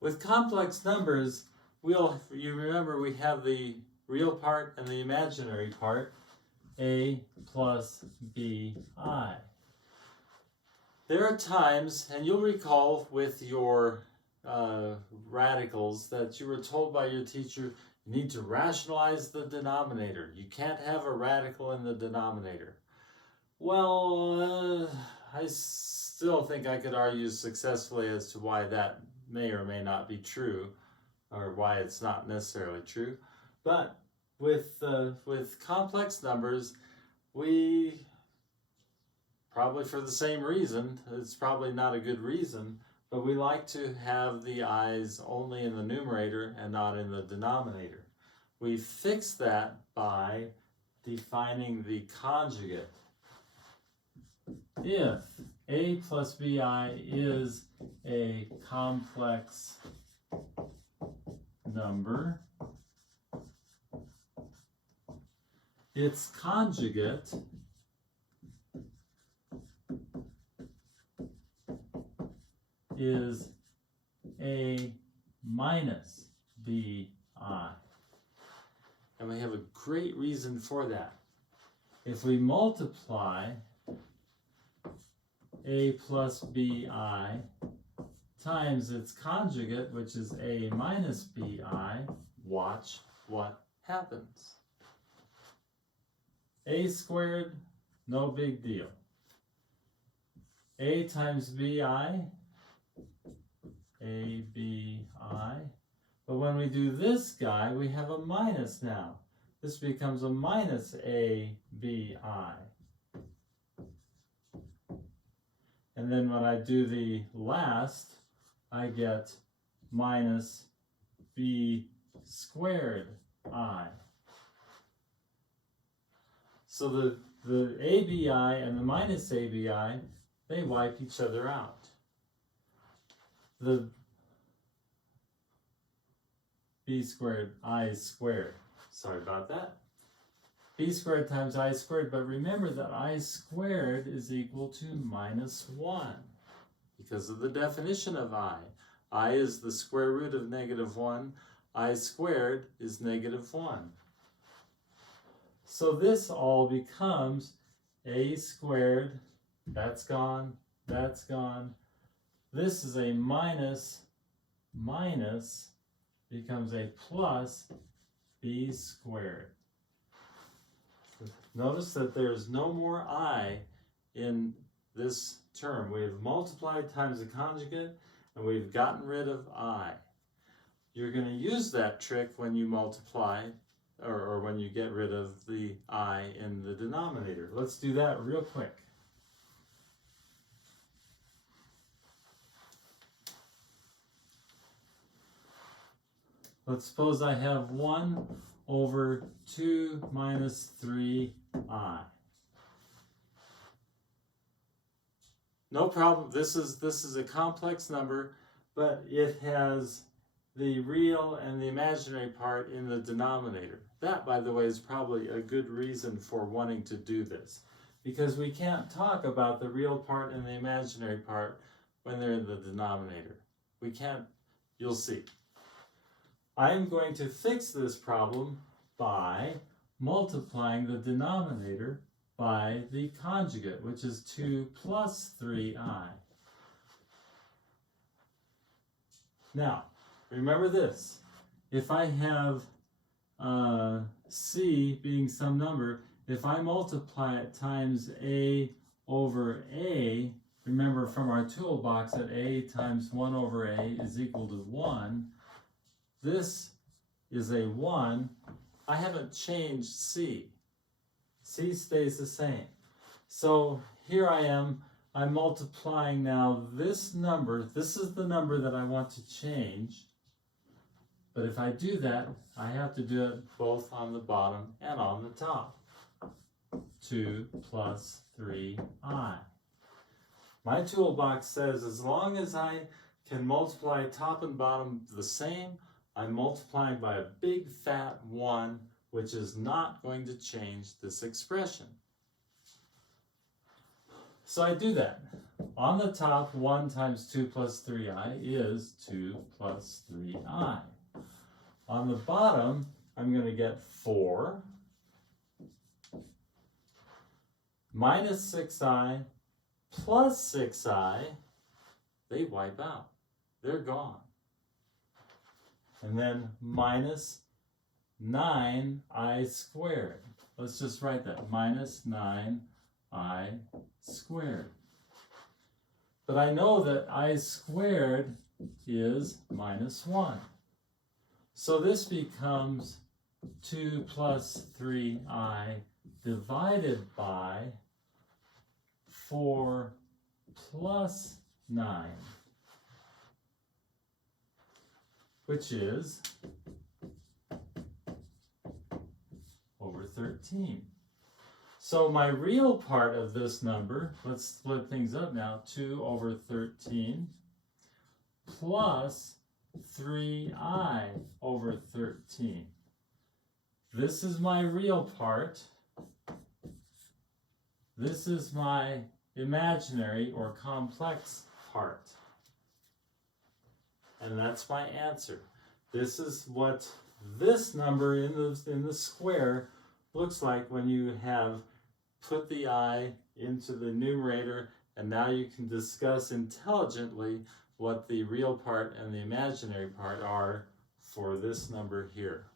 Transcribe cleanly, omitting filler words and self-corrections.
With complex numbers, you remember we have the real part and the imaginary part, a plus bi. There are times, and you'll recall with your radicals, that you were told by your teacher you need to rationalize the denominator. You can't have a radical in the denominator. Well, I still think I could argue successfully as to why that may or may not be true, or why it's not necessarily true. But with complex numbers, we probably for the same reason, it's probably not a good reason, but we like to have the i's only in the numerator and not in the denominator. We fix that by defining the conjugate. If a plus bi is a complex number, its conjugate is a minus bi. And we have a great reason for that. If we multiply a plus bi times its conjugate, which is a minus bi, watch what happens. A squared, no big deal. A times bi, a bi. But when we do this guy, we have a minus now. This becomes a minus a bi. And then when I do the last, I get minus b squared I. So the ABI and the minus ABI, they wipe each other out. The b squared I squared. Sorry about that. B squared times I squared, but remember that I squared is equal to minus 1 because of the definition of I. I is the square root of -1. I squared is -1. So this all becomes a squared, that's gone, that's gone. This is a minus becomes a plus b squared. Notice that there's no more I in this term. We've multiplied times the conjugate and we've gotten rid of I. You're going to use that trick when you multiply or when you get rid of the I in the denominator. Let's do that real quick. Let's suppose I have 1 over 2 minus 3i. No problem. This is a complex number, but it has the real and the imaginary part in the denominator. That, by the way, is probably a good reason for wanting to do this, because we can't talk about the real part and the imaginary part when they're in the denominator. We can't. You'll see. I'm going to fix this problem by multiplying the denominator by the conjugate, which is 2 plus 3i. Now, remember this. If I have c being some number, if I multiply it times a over a, remember from our toolbox that a times 1 over a is equal to 1, this is a 1. I haven't changed c. C stays the same. So here I am, I'm multiplying now this number. This is the number that I want to change. But if I do that, I have to do it both on the bottom and on the top. 2 plus 3i. My toolbox says as long as I can multiply top and bottom the same, I'm multiplying by a big fat 1, which is not going to change this expression. So I do that. On the top, 1 times 2 plus 3i is 2 plus 3i. On the bottom, I'm going to get 4 minus 6i plus 6i. They wipe out. They're gone. And then minus 9i squared. Let's just write that. Minus 9i squared. But I know that I squared is minus 1. So this becomes 2 plus 3i divided by 4 plus 9, which is over 13. So my real part of this number, let's split things up now, 2 over 13 plus 3i over 13. This is my real part. This is my imaginary or complex part. And that's my answer. This is what this number in the square looks like when you have put the I into the numerator, and now you can discuss intelligently what the real part and the imaginary part are for this number here.